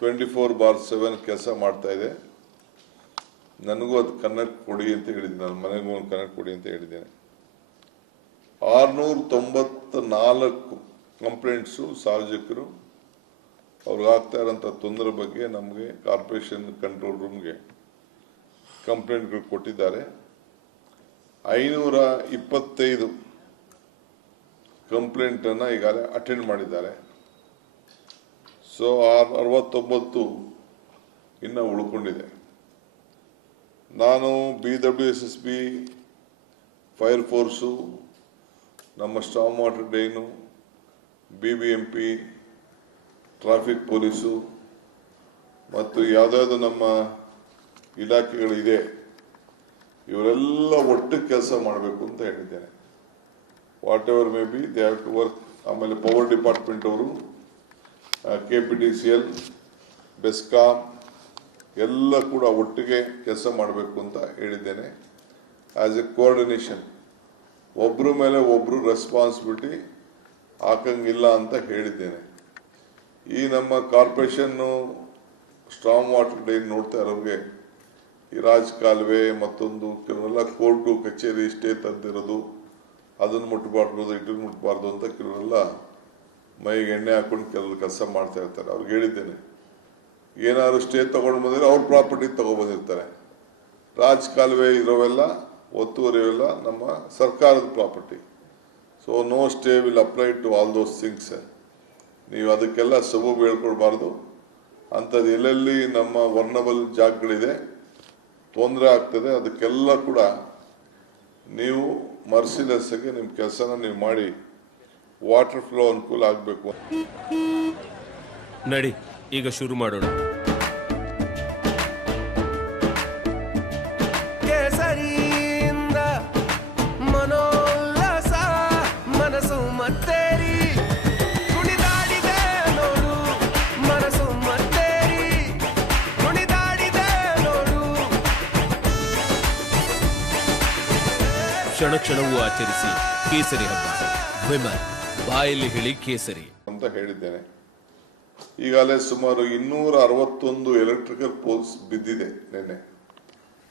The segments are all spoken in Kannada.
24/7 ಕೆಲಸ ಮಾಡ್ತಾ ಇದೆ. ನನಗೂ ಅದು ಕನೆಕ್ಟ್ ಕೊಡಿ ಅಂತ ಹೇಳಿದ್ದೀನಿ, ನನ್ನ ಮನೆಗೂ ಒಂದು ಕನೆಕ್ಟ್ ಕೊಡಿ ಅಂತ ಹೇಳಿದ್ದೇನೆ. 694 ಕಂಪ್ಲೇಂಟ್ಸು ಸಾರ್ವಜನಿಕರು ಅವ್ರಿಗೆ ಆಗ್ತಾ ಇರೋಂಥ ತೊಂದರೆ ಬಗ್ಗೆ ನಮಗೆ ಕಾರ್ಪೊರೇಷನ್ ಕಂಟ್ರೋಲ್ ರೂಮ್ಗೆ ಕಂಪ್ಲೇಂಟ್ಗಳು ಕೊಟ್ಟಿದ್ದಾರೆ. 525 ಕಂಪ್ಲೇಂಟನ್ನು ಈಗಾಗಲೇ ಅಟೆಂಡ್ ಮಾಡಿದ್ದಾರೆ. ಸೊ 69 ಇನ್ನು ಉಳ್ಕೊಂಡಿದೆ. ನಾನು BWSSB, ಫೈರ್ ಫೋರ್ಸು, ನಮ್ಮ storm water drain, BBMP, traffic police ಮತ್ತು ಯಾವುದಾದ್ರು ನಮ್ಮ ಇಲಾಖೆಗಳಿದೆ, ಇವರೆಲ್ಲ ಒಟ್ಟು ಕೆಲಸ ಮಾಡಬೇಕು ಅಂತ ಹೇಳಿದ್ದೇನೆ. Whatever maybe they have to work. ಆಮೇಲೆ ಪವರ್ ಡಿಪಾರ್ಟ್ಮೆಂಟ್ ಅವರು, KPTCL, ಬೆಸ್ಕಾಂ ಎಲ್ಲ ಕೂಡ ಒಟ್ಟಿಗೆ ಕೆಲಸ ಮಾಡಬೇಕು ಅಂತ ಹೇಳಿದ್ದೇನೆ. ಆಸ್ ಎ ಕೋಆರ್ಡಿನೇಷನ್, ಒಬ್ಬರ ಮೇಲೆ ಒಬ್ಬರು ರೆಸ್ಪಾನ್ಸಿಬಿಲಿಟಿ ಹಾಕಂಗಿಲ್ಲ ಅಂತ ಹೇಳಿದ್ದೇನೆ. ಈ ನಮ್ಮ ಕಾರ್ಪೊರೇಷನ್ನು ಸ್ಟ್ರಾಂಗ್ ವಾಟರ್ ಡೈನ್ ನೋಡ್ತಾ ಇರೋರಿಗೆ ಈ ಕಾಲುವೆ ಮತ್ತೊಂದು ಕೆಲವೆಲ್ಲ ಕೋರ್ಟು ಕಚೇರಿ ಸ್ಟೇ ತಂದಿರೋದು, ಅದನ್ನು ಮುಟ್ಟಬಾರ್ದು ಇದನ್ನು ಮುಟ್ಟಬಾರ್ದು ಅಂತ ಕೆಲವರೆಲ್ಲ ಮೈಗೆ ಎಣ್ಣೆ ಹಾಕೊಂಡು ಕೆಲವರು ಕೆಲಸ ಮಾಡ್ತಾ ಇರ್ತಾರೆ. ಅವ್ರಿಗೆ ಹೇಳಿದ್ದೇನೆ, ಏನಾದ್ರು ಸ್ಟೇ ತೊಗೊಂಡು ಬಂದರೆ ಅವ್ರ ಪ್ರಾಪರ್ಟಿ ತೊಗೊಬಂದಿರ್ತಾರೆ. ಕಾಲುವೆ ಇರೋವೆಲ್ಲ ಒತ್ತುವರಿವೆಲ್ಲ ನಮ್ಮ ಸರ್ಕಾರದ property. So no stay will apply to all those things. ನೀವು ಅದಕ್ಕೆಲ್ಲ ಸಬೂಬು ಹೇಳ್ಕೊಡ್ಬಾರ್ದು. ಅಂಥದ್ದು ಎಲ್ಲೆಲ್ಲಿ ನಮ್ಮ ವರ್ನಬಲ್ ಜಾಗಗಳಿದೆ, ತೊಂದರೆ ಆಗ್ತದೆ, ಅದಕ್ಕೆಲ್ಲ ಕೂಡ ನೀವು ಮರ್ಸಿಲೆಸ್ ಆಗಿ ನಿಮ್ಮ ಕೆಲಸನ ನೀವು ಮಾಡಿ ವಾಟರ್ ಫ್ಲೋ ಅನುಕೂಲ ಆಗಬೇಕು. ನಡಿ ಈಗ ಶುರು ಮಾಡೋಣ. ಕೇಸರಿಯಿಂದ ಮನೋಲ್ಲಾಸ ಮನಸ್ಸು ಮತ್ತೇರಿ ಕುಣಿದಾಡಿದೆ ನೋಡು, ಮನಸ್ಸು ಮತ್ತೇರಿ ಕುಣಿದಾಡಿದೆ ನೋಡು. ಕ್ಷಣ ಕ್ಷಣವೂ ಆಚರಿಸಿ ಕೇಸರಿ ಹಬ್ಬ. ವಿಮಲ್ ಬಾಯಲ್ಲಿ ಹೇಳಿ ಕೇಸರಿ ಅಂತ ಹೇಳಿದ್ದೇನೆ. ಈಗಾಗಲೇ ಸುಮಾರು 261 ಎಲೆಕ್ಟ್ರಿಕಲ್ ಪೋಲ್ಸ್ ಬಿದ್ದಿದೆ ನಿನ್ನೆ.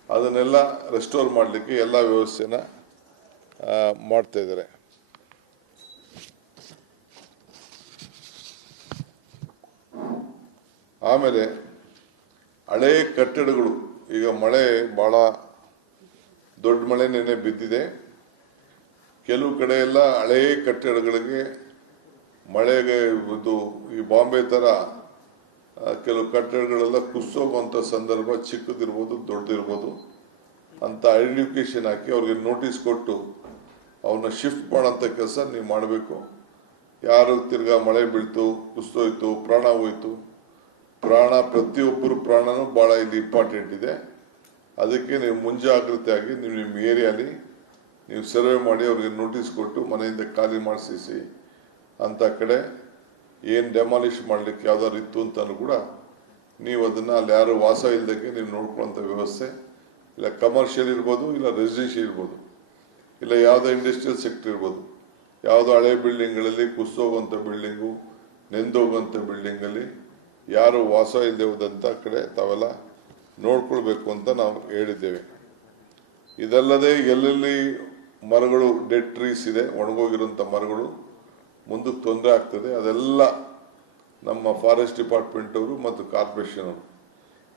ಅದನ್ನೆಲ್ಲ ರೆಸ್ಟೋರ್ ಮಾಡಲಿಕ್ಕೆ ಎಲ್ಲ ವ್ಯವಸ್ಥೆನ ಮಾಡ್ತಾ ಇದ್ದಾರೆ. ಆಮೇಲೆ ಹಳೆ ಕಟ್ಟಡಗಳು, ಈಗ ಮಳೆ ಭಾಳ ದೊಡ್ಡ ಮಳೆ ನಿನ್ನೆ ಬಿದ್ದಿದೆ. ಕೆಲವು ಕಡೆ ಎಲ್ಲ ಹಳೆ ಕಟ್ಟಡಗಳಿಗೆ ಮಳೆಗೆ ಇದು ಈ ಬಾಂಬೆ ಥರ ಕೆಲವು ಕಟ್ಟಡಗಳೆಲ್ಲ ಕುಸಿಸೋಗುವಂಥ ಸಂದರ್ಭ, ಚಿಕ್ಕದಿರ್ಬೋದು ದೊಡ್ಡದಿರ್ಬೋದು ಅಂತ ಐಡೆಂಟಿಫಿಕೇಶನ್ ಹಾಕಿ ಅವ್ರಿಗೆ ನೋಟಿಸ್ ಕೊಟ್ಟು ಅವನ್ನ ಶಿಫ್ಟ್ ಮಾಡೋಂಥ ಕೆಲಸ ನೀವು ಮಾಡಬೇಕು. ಯಾರು ತಿರ್ಗಾ ಮಳೆ ಬೀಳ್ತು, ಕುಸಿದೋಯ್ತು, ಪ್ರಾಣ ಹೋಯ್ತು, ಪ್ರತಿಯೊಬ್ಬರು ಪ್ರಾಣನೂ ಭಾಳ ಇಲ್ಲಿ ಇಂಪಾರ್ಟೆಂಟ್ ಇದೆ. ಅದಕ್ಕೆ ನೀವು ಮುಂಜಾಗ್ರತೆಯಾಗಿ ನೀವು ನಿಮ್ಮ ಏರಿಯಾಲಿ ನೀವು ಸರ್ವೆ ಮಾಡಿ ಅವ್ರಿಗೆ ನೋಟಿಸ್ ಕೊಟ್ಟು ಮನೆಯಿಂದ ಖಾಲಿ ಮಾಡಿಸಿ ಅಂಥ ಕಡೆ ಏನು ಡೆಮಾಲಿಷ್ ಮಾಡಲಿಕ್ಕೆ ಯಾವ್ದಾದ್ರು ಇತ್ತು ಅಂತಲೂ ಕೂಡ ನೀವು ಅದನ್ನು ಅಲ್ಲಿ ಯಾರು ವಾಸ ಇಲ್ಲದಕ್ಕೆ ನೀವು ನೋಡ್ಕೊಳ್ಳೋಂಥ ವ್ಯವಸ್ಥೆ, ಇಲ್ಲ ಕಮರ್ಷಿಯಲ್ ಇರ್ಬೋದು, ಇಲ್ಲ ರೆಸಿಡೆನ್ಷಿಯಲ್ ಇರ್ಬೋದು, ಇಲ್ಲ ಯಾವುದೋ ಇಂಡಸ್ಟ್ರಿಯಲ್ ಸೆಕ್ಟರ್ ಇರ್ಬೋದು, ಯಾವುದೋ ಹಳೆ ಬಿಲ್ಡಿಂಗ್ಗಳಲ್ಲಿ ಕುಸಿದೋಗುವಂಥ ಬಿಲ್ಡಿಂಗು, ನೆಂದೋಗುವಂಥ ಬಿಲ್ಡಿಂಗಲ್ಲಿ ಯಾರು ವಾಸ ಇಲ್ಲದೆ ಹೋದಂಥ ಕಡೆ ತಾವೆಲ್ಲ ನೋಡ್ಕೊಳ್ಬೇಕು ಅಂತ ನಾವು ಹೇಳಿದ್ದೇವೆ. ಇದಲ್ಲದೆ ಎಲ್ಲೆಲ್ಲಿ ಮರಗಳು ಡೆಡ್ ಟ್ರೀಸ್ ಇದೆ, ಒಣಗೋಗಿರೋಂಥ ಮರಗಳು ಮುಂದಕ್ಕೆ ತೊಂದರೆ ಆಗ್ತದೆ, ಅದೆಲ್ಲ ನಮ್ಮ ಫಾರೆಸ್ಟ್ ಡಿಪಾರ್ಟ್ಮೆಂಟ್ ಅವರು ಮತ್ತು ಕಾರ್ಪೊರೇಷನ್ ಅವರು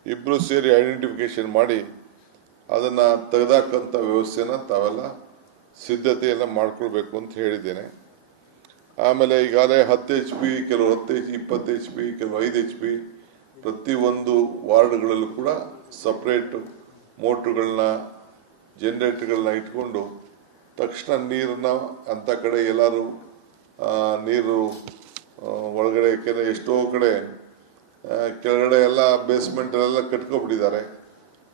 ಇಬ್ಬರು ಸೇರಿ ಐಡೆಂಟಿಫಿಕೇಶನ್ ಮಾಡಿ ಅದನ್ನು ತೆಗೆದಾಕಂಥ ವ್ಯವಸ್ಥೆನ ತಾವೆಲ್ಲ ಸಿದ್ಧತೆಯೆಲ್ಲ ಮಾಡ್ಕೊಳ್ಬೇಕು ಅಂತ ಹೇಳಿದ್ದೇನೆ. ಆಮೇಲೆ ಈಗಾಗಲೇ 10 HP, ಕೆಲವು 10 20 HP, ಕೆಲವು 5 HP ಪ್ರತಿಯೊಂದು ವಾರ್ಡ್ಗಳಲ್ಲೂ ಕೂಡ ಸಪ್ರೇಟ್ ಮೋಟ್ರುಗಳನ್ನ, ಜನರೇಟರ್ಗಳನ್ನ ಇಟ್ಕೊಂಡು ತಕ್ಷಣ ನೀರನ್ನ ಅಂಥ ಕಡೆ ಎಲ್ಲರೂ ನೀರು ಒಳಗಡೆ, ಯಾಕೆಂದರೆ ಎಷ್ಟೋ ಕಡೆ ಕೆಳಗಡೆ ಎಲ್ಲ ಬೇಸ್ಮೆಂಟಲ್ಲೆಲ್ಲ ಕಟ್ಕೊಬಿಟ್ಟಿದ್ದಾರೆ,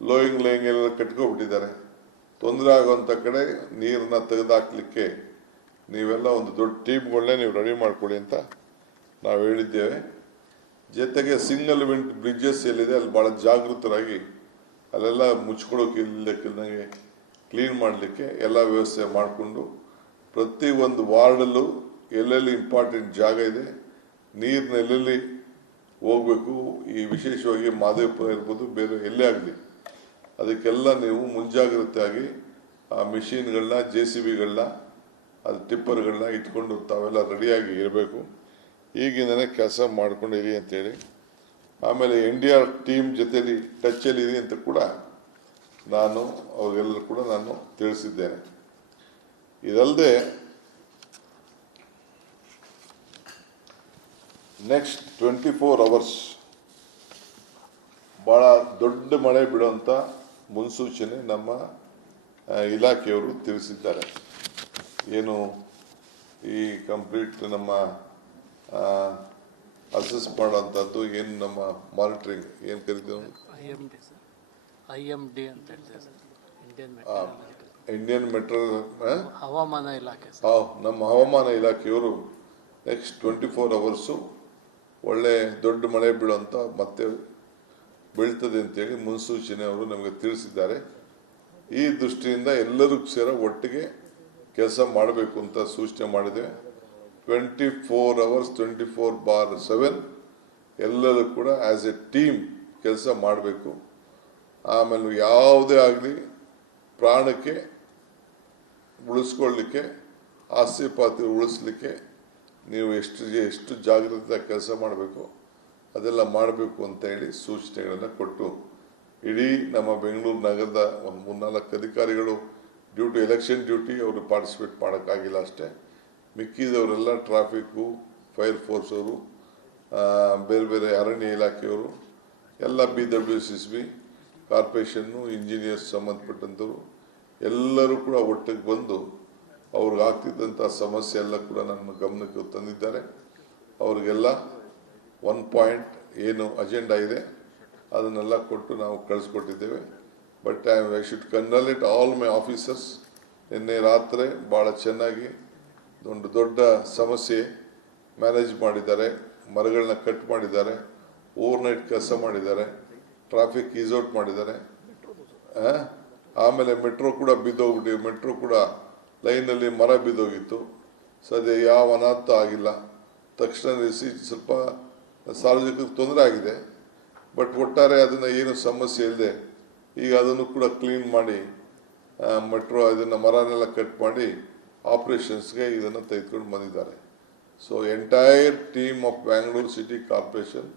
ಲೋಯಿಂಗ್ ಎಲ್ಲ ಕಟ್ಕೊಬಿಟ್ಟಿದ್ದಾರೆ. ತೊಂದರೆ ಆಗುವಂಥ ಕಡೆ ನೀರನ್ನ ತೆಗೆದುಹಾಕಲಿಕ್ಕೆ ನೀವೆಲ್ಲ ಒಂದು ದೊಡ್ಡ ಟೀಮ್ಗಳನ್ನೇ ನೀವು ರೆಡಿ ಮಾಡ್ಕೊಳ್ಳಿ ಅಂತ ನಾವು ಹೇಳಿದ್ದೇವೆ. ಜೊತೆಗೆ ಸಿಂಗಲ್ ವಿಂಡ್ ಬ್ರಿಡ್ಜಸ್ ಎಲ್ಲಿದೆ ಅಲ್ಲಿ ಭಾಳ ಜಾಗೃತರಾಗಿ ಅಲ್ಲೆಲ್ಲ ಮುಚ್ಕೊಳ್ಳೋಕ್ಕಿಲ್ಲದಂಗೆ ಕ್ಲೀನ್ ಮಾಡಲಿಕ್ಕೆ ಎಲ್ಲ ವ್ಯವಸ್ಥೆ ಮಾಡಿಕೊಂಡು ಪ್ರತಿಯೊಂದು ವಾರ್ಡಲ್ಲೂ ಎಲ್ಲೆಲ್ಲಿ ಇಂಪಾರ್ಟೆಂಟ್ ಜಾಗ ಇದೆ, ನೀರನ್ನ ಎಲ್ಲೆಲ್ಲಿ ಹೋಗಬೇಕು. ಈ ವಿಶೇಷವಾಗಿ ಮಾದೇವಪುರ ಇರ್ಬೋದು, ಬೇರೆ ಎಲ್ಲೇ ಆಗಲಿ ಅದಕ್ಕೆಲ್ಲ ನೀವು ಮುಂಜಾಗ್ರತೆಯಾಗಿ ಆ ಮಿಷಿನ್ಗಳನ್ನ, JCBಗಳನ್ನ, ಅದು ಟಿಪ್ಪರ್ಗಳನ್ನ ಇಟ್ಕೊಂಡು ತಾವೆಲ್ಲ ರೆಡಿಯಾಗಿ ಇರಬೇಕು. ಈಗಿಂದನೇ ಕೆಲಸ ಮಾಡ್ಕೊಂಡಿರಿ ಅಂತೇಳಿ. ಆಮೇಲೆ NDR ಟೀಮ್ ಜೊತೆಲಿ ಟಚ್ಚಲ್ಲಿರಿ ಅಂತ ಕೂಡ ನಾನು ಅವರಿಗೆಲ್ಲರೂ ಕೂಡ ನಾನು ತಿಳಿಸಿದ್ದೇನೆ. ಇದಲ್ಲದೆ ನೆಕ್ಸ್ಟ್ 24 hours ಭಾಳ ದೊಡ್ಡ ಮಳೆ ಬಿಡುವಂಥ ಮುನ್ಸೂಚನೆ ನಮ್ಮ ಇಲಾಖೆಯವರು ತಿಳಿಸಿದ್ದಾರೆ. ಏನು ಈ ಕಂಪ್ಲೀಟ್ ನಮ್ಮ ಅಸೆಸ್ ಮಾಡೋಂಥದ್ದು, ಏನು ನಮ್ಮ ಮಾನಿಟರಿಂಗ್ ಏನು ಕರಿತೀವಿ, IMD ಅಂತ ಹೇಳ್ತೇವೆ ಸರ್, ಇಂಡಿಯನ್ ಮೆಟ್ರಲ್ ಹವಾಮಾನ ಇಲಾಖೆ. ನಮ್ಮ ಹವಾಮಾನ ಇಲಾಖೆಯವರು ನೆಕ್ಸ್ಟ್ 24 hours ಒಳ್ಳೆ ದೊಡ್ಡ ಮಳೆ ಬೀಳುವಂಥ ಮತ್ತೆ ಬೀಳ್ತದೆ ಅಂತೇಳಿ ಮುನ್ಸೂಚನೆ ಅವರು ನಮಗೆ ತಿಳಿಸಿದ್ದಾರೆ. ಈ ದೃಷ್ಟಿಯಿಂದ ಎಲ್ಲರೂ ಸೇರ ಒಟ್ಟಿಗೆ ಕೆಲಸ ಮಾಡಬೇಕು ಅಂತ ಸೂಚನೆ ಮಾಡಿದ್ದೇವೆ. 24 hours 24/7 ಎಲ್ಲರೂ ಕೂಡ ಆಸ್ ಎ ಟೀಮ್ ಕೆಲಸ ಮಾಡಬೇಕು. ಆಮೇಲೆ ಯಾವುದೇ ಆಗಲಿ ಪ್ರಾಣಕ್ಕೆ ಉಳಿಸ್ಕೊಳ್ಳಿಕ್ಕೆ, ಆಸ್ತಿ ಪಾಸ್ತಿ ಉಳಿಸ್ಲಿಕ್ಕೆ ನೀವು ಎಷ್ಟು ಜಾಗೃತ ಕೆಲಸ ಮಾಡಬೇಕು ಅದೆಲ್ಲ ಮಾಡಬೇಕು ಅಂತ ಹೇಳಿ ಸೂಚನೆಗಳನ್ನು ಕೊಟ್ಟು, ಇಡೀ ನಮ್ಮ ಬೆಂಗಳೂರು ನಗರದ ಒಂದು 3-4 ಅಧಿಕಾರಿಗಳು ಎಲೆಕ್ಷನ್ ಡ್ಯೂಟಿ ಅವರು ಪಾರ್ಟಿಸಿಪೇಟ್ ಮಾಡೋಕ್ಕಾಗಿಲ್ಲ ಅಷ್ಟೇ. ಮಿಕ್ಕಿದವರೆಲ್ಲ ಟ್ರಾಫಿಕ್ಕು, ಫೈರ್ ಫೋರ್ಸ್ ಅವರು, ಬೇರೆ ಬೇರೆ ಅರಣ್ಯ ಇಲಾಖೆಯವರು, ಎಲ್ಲ BWCSB ಕಾರ್ಪೊರೇಷನ್ನು, ಇಂಜಿನಿಯರ್ಸ್ ಸಂಬಂಧಪಟ್ಟಂಥವ್ರು ಎಲ್ಲರೂ ಕೂಡ ಒಟ್ಟಿಗೆ ಬಂದು ಅವ್ರಿಗೆ ಆಗ್ತಿದ್ದಂಥ ಸಮಸ್ಯೆ ಎಲ್ಲ ಕೂಡ ನನ್ನ ಗಮನಕ್ಕೆ ತಂದಿದ್ದಾರೆ. ಅವ್ರಿಗೆಲ್ಲ 1 point ಏನು ಅಜೆಂಡಾ ಇದೆ ಅದನ್ನೆಲ್ಲ ಕೊಟ್ಟು ನಾವು ಕಳಿಸ್ಕೊಟ್ಟಿದ್ದೇವೆ. But I should congratulate all my officers. ನಿನ್ನೆ ರಾತ್ರಿ ಭಾಳ ಚೆನ್ನಾಗಿ ಒಂದು ದೊಡ್ಡ ಸಮಸ್ಯೆ ಮ್ಯಾನೇಜ್ ಮಾಡಿದ್ದಾರೆ. ಮರಗಳನ್ನ ಕಟ್ ಮಾಡಿದ್ದಾರೆ, ಓವರ್ನೈಟ್ ಕೆಲಸ ಮಾಡಿದ್ದಾರೆ, ಟ್ರಾಫಿಕ್ ಈಸೌಟ್ ಮಾಡಿದ್ದಾರೆ. ಆಮೇಲೆ ಮೆಟ್ರೋ ಕೂಡ ಬಿದ್ದೋಗ್ಬಿಟ್ಟು, ಮೆಟ್ರೋ ಕೂಡ ಲೈನಲ್ಲಿ ಮರ ಬಿದ್ದೋಗಿತ್ತು. ಸದ್ಯ ಯಾವ ಅನಾಹುತ ಆಗಿಲ್ಲ. ತಕ್ಷಣ ನಿಲ್ಲಿಸಿ ಸ್ವಲ್ಪ ಸಾರ್ವಜನಿಕರಿಗೆ ತೊಂದರೆ ಆಗಿದೆ. ಬಟ್ ಒಟ್ಟಾರೆ ಅದನ್ನು ಏನು ಸಮಸ್ಯೆ ಇಲ್ಲದೆ ಈಗ ಅದನ್ನು ಕೂಡ ಕ್ಲೀನ್ ಮಾಡಿ ಮೆಟ್ರೋ ಇದನ್ನು ಮರನೆಲ್ಲ ಕಟ್ ಮಾಡಿ ಆಪರೇಷನ್ಸ್ಗೆ ಇದನ್ನು ತೆಗೆದುಕೊಂಡು ಬಂದಿದ್ದಾರೆ. So entire team of Bangalore city corporation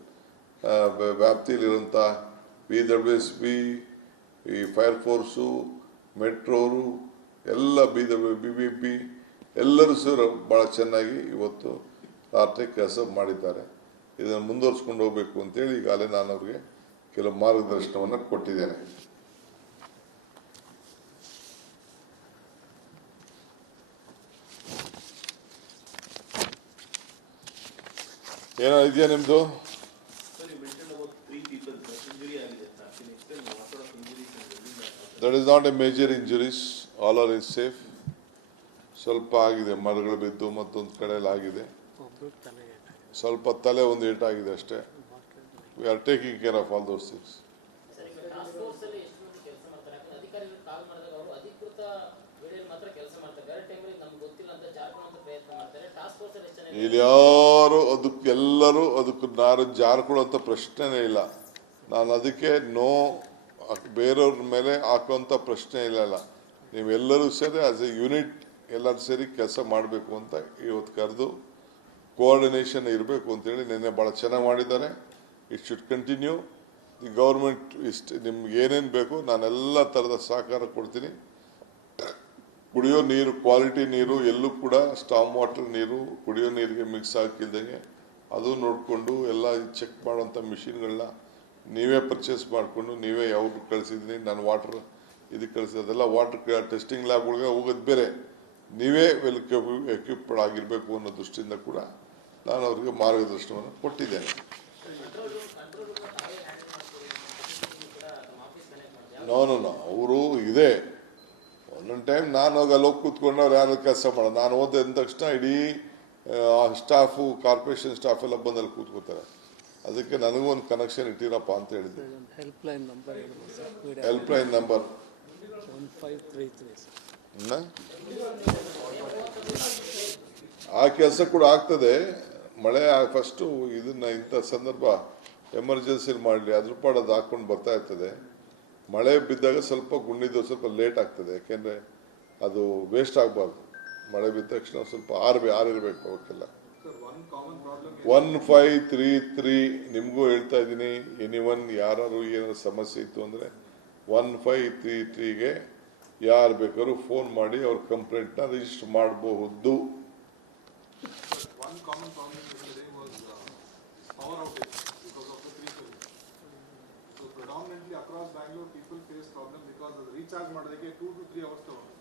ವ್ಯಾಪ್ತಿಯಲ್ಲಿರುವಂಥ BWSB, ಈ ಫೈರ್ ಫೋರ್ಸು, ಮೆಟ್ರೋರು ಎಲ್ಲ BBB ಎಲ್ಲರೂ ಸೇರಿ ಭಾಳ ಚೆನ್ನಾಗಿ ಇವತ್ತು ರಾತ್ರಿ ಕೆಲಸ ಮಾಡಿದ್ದಾರೆ. ಇದನ್ನು ಮುಂದುವರಿಸ್ಕೊಂಡು ಹೋಗಬೇಕು ಅಂತೇಳಿ ಈಗಾಗಲೇ ನಾನು ಅವ್ರಿಗೆ ಕೆಲವು ಮಾರ್ಗದರ್ಶನವನ್ನು ಕೊಟ್ಟಿದ್ದೇನೆ. ಏನೋ ಇದೆಯಾ ನಿಮ್ಮದು? That is not a major injuries. All are safe. ಸ್ವಲ್ಪ ಆಗಿದೆ, ಮರಗಳು ಬಿದ್ದು ಮತ್ತೊಂದು ಕಡೆಯಲ್ಲಿ ಆಗಿದೆ. ಸ್ವಲ್ಪ ತಲೆ ಒಂದು ಏಟಾಗಿದೆ ಅಷ್ಟೇ. We are taking care of all those things. ಇಲ್ಲಿ ಯಾರು ಎಲ್ಲರೂ ಅದಕ್ಕೆ ಜಾರ್ಕೊಳ್ಳುವಂಥ ಪ್ರಶ್ನೆನೇ ಇಲ್ಲ. ನಾನು ಅದಕ್ಕೆ ಬೇರೆಯವ್ರ ಮೇಲೆ ಹಾಕುವಂಥ ಪ್ರಶ್ನೆ ಇಲ್ಲ. ನೀವೆಲ್ಲರೂ ಸೇರಿ ಆಸ್ ಎ ಯೂನಿಟ್ ಎಲ್ಲರೂ ಸೇರಿ ಕೆಲಸ ಮಾಡಬೇಕು ಅಂತ ಇವತ್ತು ಕರೆದು ಕೋಆರ್ಡಿನೇಷನ್ ಇರಬೇಕು ಅಂತೇಳಿ ನಿನ್ನೆ ಭಾಳ ಚೆನ್ನಾಗಿ ಮಾಡಿದ್ದಾರೆ. It should continue. The government ನಿಮ್ಗೆ ಏನೇನು ಬೇಕು ನಾನೆಲ್ಲ ಥರದ ಸಹಕಾರ ಕೊಡ್ತೀನಿ. ಕುಡಿಯೋ ನೀರು, ಕ್ವಾಲಿಟಿ ನೀರು ಎಲ್ಲೂ ಕೂಡ ಸ್ಟಾಮ್ ವಾಟರ್ ನೀರು ಕುಡಿಯೋ ನೀರಿಗೆ ಮಿಕ್ಸ್ ಹಾಕಿಲ್ದಂಗೆ ಅದು ನೋಡಿಕೊಂಡು ಎಲ್ಲ ಚೆಕ್ ಮಾಡೋಂಥ ಮಿಷಿನ್ಗಳನ್ನ ನೀವೇ ಪರ್ಚೇಸ್ ಮಾಡಿಕೊಂಡು ನೀವೇ ಯಾವಾಗ ಕಳಿಸಿದ್ದೀನಿ, ನಾನು ವಾಟರ್ ಇದಕ್ಕೆ ಕಳಿಸಿದ್ದೆಲ್ಲ ವಾಟರ್ ಟೆಸ್ಟಿಂಗ್ ಲ್ಯಾಬ್ಗಳಿಗೆ ಹೋಗೋದು ಬೇರೆ, ನೀವೇ ಎಕ್ವಿಪ್ಡ್ ಆಗಿರಬೇಕು ಅನ್ನೋ ದೃಷ್ಟಿಯಿಂದ ಕೂಡ ನಾನು ಅವ್ರಿಗೆ ಮಾರ್ಗದರ್ಶನವನ್ನು ಕೊಟ್ಟಿದ್ದೇನೆ. ಅವರು ಇದೆ ಒಂದೊಂದು ಟೈಮ್ ನಾನು ಹೋಗಿ ಅಲ್ಲಿ ಹೋಗಿ ಕೂತ್ಕೊಂಡು ಅವ್ರು ಯಾರು ಕೆಲಸ ಮಾಡೋದು. ನಾನು ಹೋದ ತಕ್ಷಣ ಇಡೀ ಸ್ಟಾಫು, ಕಾರ್ಪೊರೇಷನ್ ಸ್ಟಾಫ್ ಎಲ್ಲ ಬಂದಲ್ಲಿ ಕೂತ್ಕೋತಾರೆ. ಅದಕ್ಕೆ ನನಗೂ ಒಂದು ಕನೆಕ್ಷನ್ ಇಟ್ಟಿರಪ್ಪ ಅಂತ ಹೇಳಿದ್ದೆ. ಹೆಲ್ಪ್ಲೈನ್ ನಂಬರ್ 1533 ಆ ಕೆಲಸ ಕೂಡ ಆಗ್ತದೆ. ಮಳೆ ಫಸ್ಟು ಇದನ್ನ ಇಂಥ ಸಂದರ್ಭ ಎಮರ್ಜೆನ್ಸಿಲಿ ಮಾಡಲಿ ಅದ್ರ ಪಾಡು ಅದು ಹಾಕೊಂಡು ಬರ್ತಾ ಇರ್ತದೆ. ಮಳೆ ಬಿದ್ದಾಗ ಸ್ವಲ್ಪ ಗುಂಡಿದ್ದು ಸ್ವಲ್ಪ ಲೇಟ್ ಆಗ್ತದೆ, ಯಾಕೆಂದರೆ ಅದು ವೇಸ್ಟ್ ಆಗಬಾರ್ದು. ಮಳೆ ಬಿದ್ದ ತಕ್ಷಣ ಸ್ವಲ್ಪ ಆರಿರಬೇಕು ಅವಕ್ಕೆಲ್ಲ. 1533 ನಿಮಗೂ ಹೇಳ್ತಾ ಇದ್ದೀನಿ, ಎನಿವನ್ ಯಾರು ಏನಾದ್ರು ಸಮಸ್ಯೆ ಇತ್ತು ಅಂದರೆ 1533ಗೆ ಯಾರು ಬೇಕಾದ್ರೂ ಫೋನ್ ಮಾಡಿ ಅವ್ರ ಕಂಪ್ಲೇಂಟ್ನ ರಿಜಿಸ್ಟರ್ ಮಾಡಬಹುದು. One common problem yesterday was power outage because of the tree felling. So predominantly across Bangalore people face problem because of the recharge ಮಾಡೋದಕ್ಕೆ 2 to 3 hours ತಗೊಂಡು.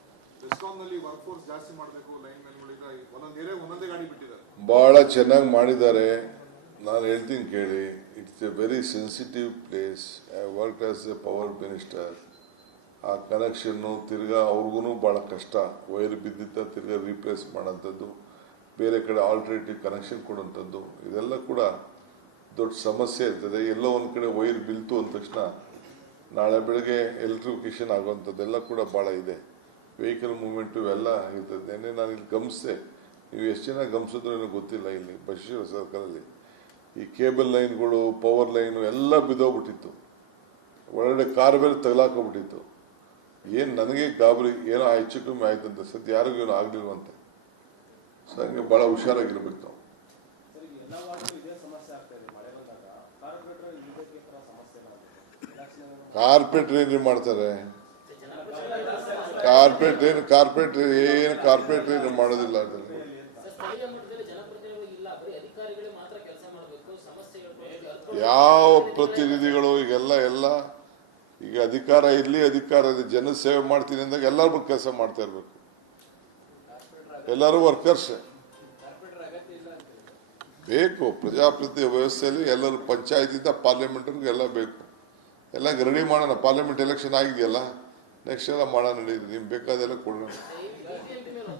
ಬೆಸ್ಕಾಂನಲ್ಲಿ ವರ್ಕ್ಫೋರ್ಸ್ ಜಾಸ್ತಿ ಮಾಡಬೇಕು, ಲೈನ್ ಮ್ಯಾನ್ಗಳಿಗ ಒಂದೊಂದು ಏರಿಯಾ ಒಂದೊಂದೇ ಗಾಡಿ ಬಿಟ್ಟಿದ್ದಾರೆ. ಭಾಳ ಚೆನ್ನಾಗಿ ಮಾಡಿದ್ದಾರೆ. ನಾನು ಹೇಳ್ತೀನಿ ಕೇಳಿ, it's A very sensitive place. I work as A power minister. ಆ ಕನೆಕ್ಷನ್ನು ತಿರ್ಗಾ ಅವ್ರಿಗೂ ಭಾಳ ಕಷ್ಟ. ವೈರ್ ಬಿದ್ದಿದ್ದ ತಿರ್ಗಾ ರೀಪ್ಲೇಸ್ ಮಾಡೋಂಥದ್ದು, ಬೇರೆ ಕಡೆ ಆಲ್ಟರ್ನೇಟಿವ್ ಕನೆಕ್ಷನ್ ಕೊಡುವಂಥದ್ದು, ಇದೆಲ್ಲ ಕೂಡ ದೊಡ್ಡ ಸಮಸ್ಯೆ ಇರ್ತದೆ. ಎಲ್ಲೋ ಒಂದು ಕಡೆ ವೈರ್ ಬೀಳ್ತು ಅಂದ ತಕ್ಷಣ ನಾಳೆ ಬೆಳಗ್ಗೆ ಎಲೆಕ್ಟ್ರಿಫಿಕೇಶನ್ ಆಗುವಂಥದ್ದೆಲ್ಲ ಕೂಡ ಭಾಳ ಇದೆ. ವೆಹಿಕಲ್ ಮೂವ್ಮೆಂಟು ಎಲ್ಲ ಇರ್ತದೆ. ನೆನ್ನೆ ನಾನು ಇಲ್ಲಿ ಗಮನಿಸಿದೆ, ನೀವು ಎಷ್ಟು ಜನ ಗಮನಿಸಿದ್ರು ಏನೋ ಗೊತ್ತಿಲ್ಲ. ಇಲ್ಲಿ ಬಶೀರ್ ಸರ್ಕಲಲ್ಲಿ ಈ ಕೇಬಲ್ ಲೈನ್ಗಳು, ಪವರ್ ಲೈನು ಎಲ್ಲ ಬಿದ್ದೋಗ್ಬಿಟ್ಟಿತ್ತು. ಒಳಗಡೆ ಕಾರ್ ಬೇರೆ ತಗಲಾಕೋಗ್ಬಿಟ್ಟಿತ್ತು. ಏನು ನನಗೆ ಗಾಬರಿ, ಏನೋ ಹೆಚ್ಚು ಕಮ್ಮಿ ಆಯ್ತಂತ. ಸದ್ಯ ಯಾರಿಗೂ ಏನೋ ಆಗಲಿಲ್ವಂತೆ. ಸೊ ಹಂಗೆ ಭಾಳ ಹುಷಾರಾಗಿರ್ಬೇಕು ನಾವು. ಕಾರ್ಪೊರೇಟರ್ ಏನು ಮಾಡ್ತಾರೆ? ಕಾರ್ಪೊರೇಟರ್ ಏನು ಮಾಡೋದಿಲ್ಲ. ಯಾವ ಪ್ರತಿನಿಧಿಗಳು ಎಲ್ಲ ಈಗ ಅಧಿಕಾರ ಇರಲಿ, ಅಧಿಕಾರ ಜನ ಸೇವೆ ಮಾಡ್ತೀನಿ ಅಂದಾಗ ಎಲ್ಲರೂ ಕೆಲಸ ಮಾಡ್ತಾ ಇರಬೇಕು. ಎಲ್ಲರೂ ವರ್ಕರ್ಸ್ ಬೇಕು. ಪ್ರಜಾಪ್ರತಿ ವ್ಯವಸ್ಥೆಯಲ್ಲಿ ಎಲ್ಲರೂ ಪಂಚಾಯತಿಂದ ಪಾರ್ಲಿಮೆಂಟ್ವರೆಗೂ ಎಲ್ಲ ಬೇಕು. ಎಲ್ಲ ರೆಡಿ ಮಾಡೋಣ. ಪಾರ್ಲಿಮೆಂಟ್ ಎಲೆಕ್ಷನ್ ಆಗಿದೆಯಲ್ಲ, ನೆಕ್ಸ್ಟ್ ಎಲ್ಲ ಮಾಡೋಣ. ನಡೀರಿ, ನಿಮ್ಗೆ ಬೇಕಾದೆಲ್ಲ ಕೊಡೋಣ.